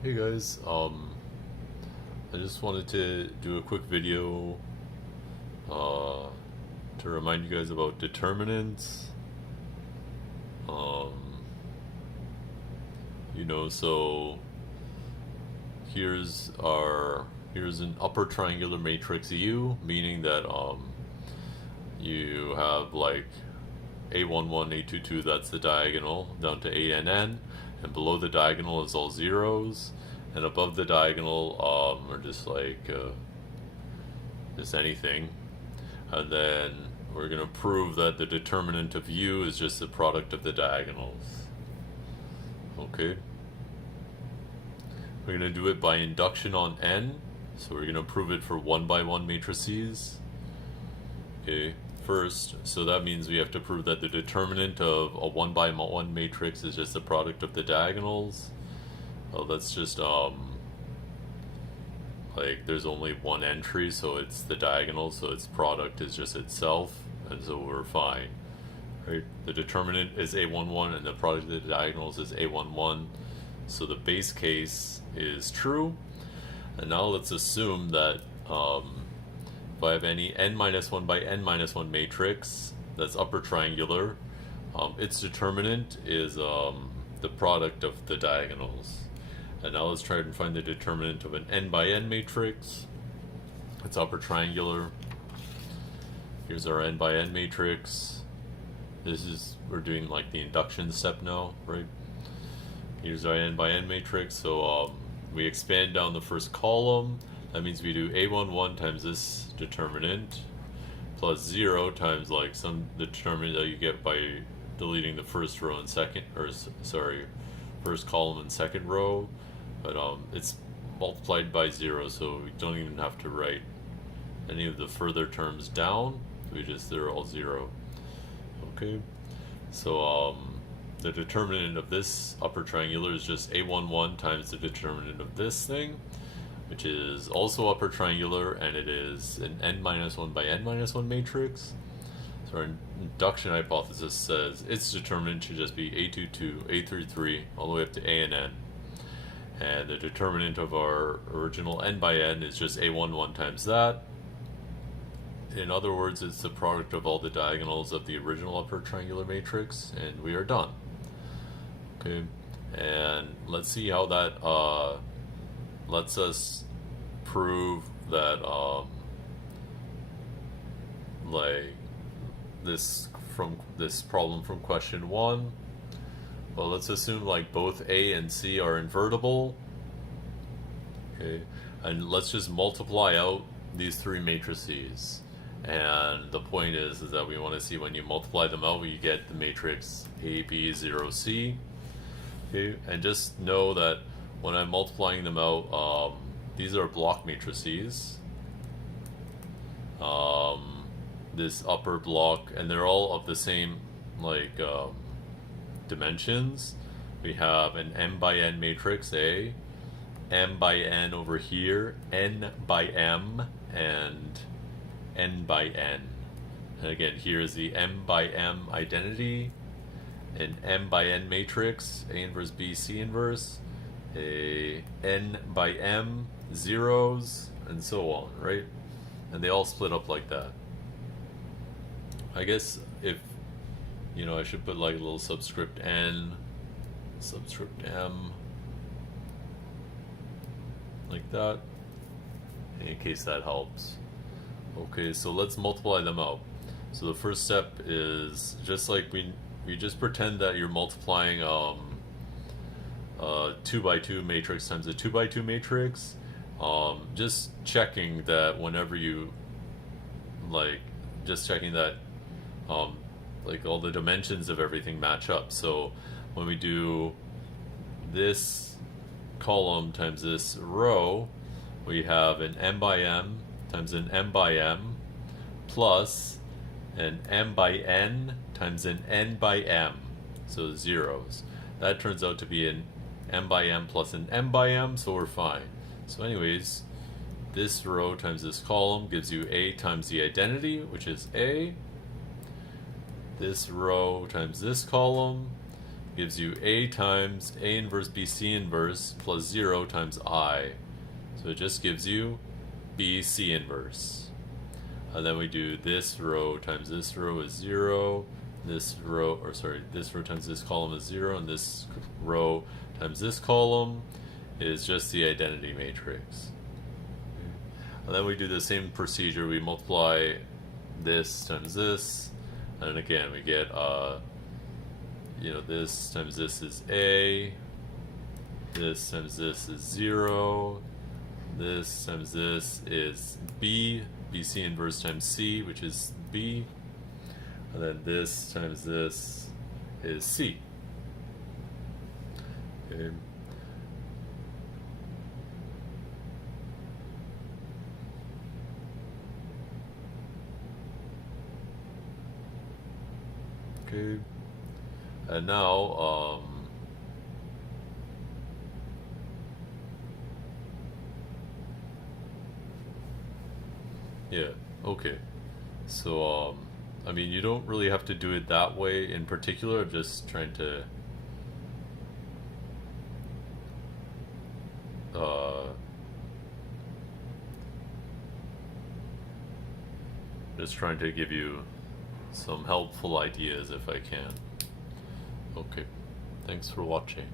Hey guys, I just wanted to do a quick video uh, to remind you guys about determinants. Um, so here's an upper triangular matrix U, meaning that you have like A11, A22, that's the diagonal, down to ANN, and below the diagonal is all zeros, and above the diagonal are just anything. And then we're going to prove that the determinant of U is just the product of the diagonals. Okay. We're going to do it by induction on N, so we're going to prove it for 1 by 1 matrices. Okay, first, so that means we have to prove that the determinant of a 1 by 1 matrix is just the product of the diagonals. Well, that's just like there's only one entry, so it's the diagonal, so its product is just itself, and so we're fine, right? The determinant is A11 and the product of the diagonals is A11, so the base case is true. And now let's assume that if I have any n minus 1 by n minus 1 matrix that's upper triangular, its determinant is the product of the diagonals. And now let's try and find the determinant of an n by n matrix. It's upper triangular. Here's our n by n matrix. We're doing like the induction step now, right? Here's our n by n matrix. So we expand down the first column. That means we do A11 times this determinant plus 0 times like some determinant that you get by deleting the first row and first column and second row. But it's multiplied by 0, so we don't even have to write any of the further terms down. They're all 0. Okay, so the determinant of this upper triangular is just A11 times the determinant of this thing, which is also upper triangular, and it is an n minus 1 by n minus 1 matrix. So our induction hypothesis says its determinant should just be A22, A33, all the way up to A and n. And the determinant of our original n by n is just A11 times that. In other words, it's the product of all the diagonals of the original upper triangular matrix, and we are done. Okay, and let's see how that lets us prove that like this problem from question 1. Well, let's assume like both A and C are invertible. Okay, and let's just multiply out these three matrices. And the point is that we want to see when you multiply them out, you get the matrix A, B, 0, C. Okay, and just know that when I'm multiplying them out, these are block matrices. This upper block, and they're all of the same dimensions. We have an m by n matrix A, m by n over here, n by m, and n by n. And again, here's the m by m identity, an m by n matrix, A inverse B, C inverse, a n by m, zeros, and so on, right? And they all split up like that. I guess if, I should put like a little subscript n, subscript m, like that, in case that helps. Okay, so let's multiply them out. So the first step is just like we just pretend that you're multiplying 2 by 2 matrix times a 2 by 2 matrix. Just checking that whenever you checking that all the dimensions of everything match up. So when we do this column times this row, we have an m by m times an m by m plus an m by n times an n by m, so zeros. That turns out to be an m by m plus an m by m, so we're fine. So anyways, this row times this column gives you A times the identity, which is A. This row times this column gives you A times A inverse BC inverse plus 0 times I. So it just gives you BC inverse. And then we do this row times this row is 0. This row, or sorry, this row times this column is 0. And this row times this column is just the identity matrix. And then we do the same procedure. We multiply this times this. And again, we get, this times this is A. This times this is 0. This times this is B. BC inverse times C, which is B. And then this times this is C. Okay. Okay. And now, yeah, okay. So, I mean, you don't really have to do it that way in particular. I'm just trying to give you some helpful ideas if I can. Okay, thanks for watching.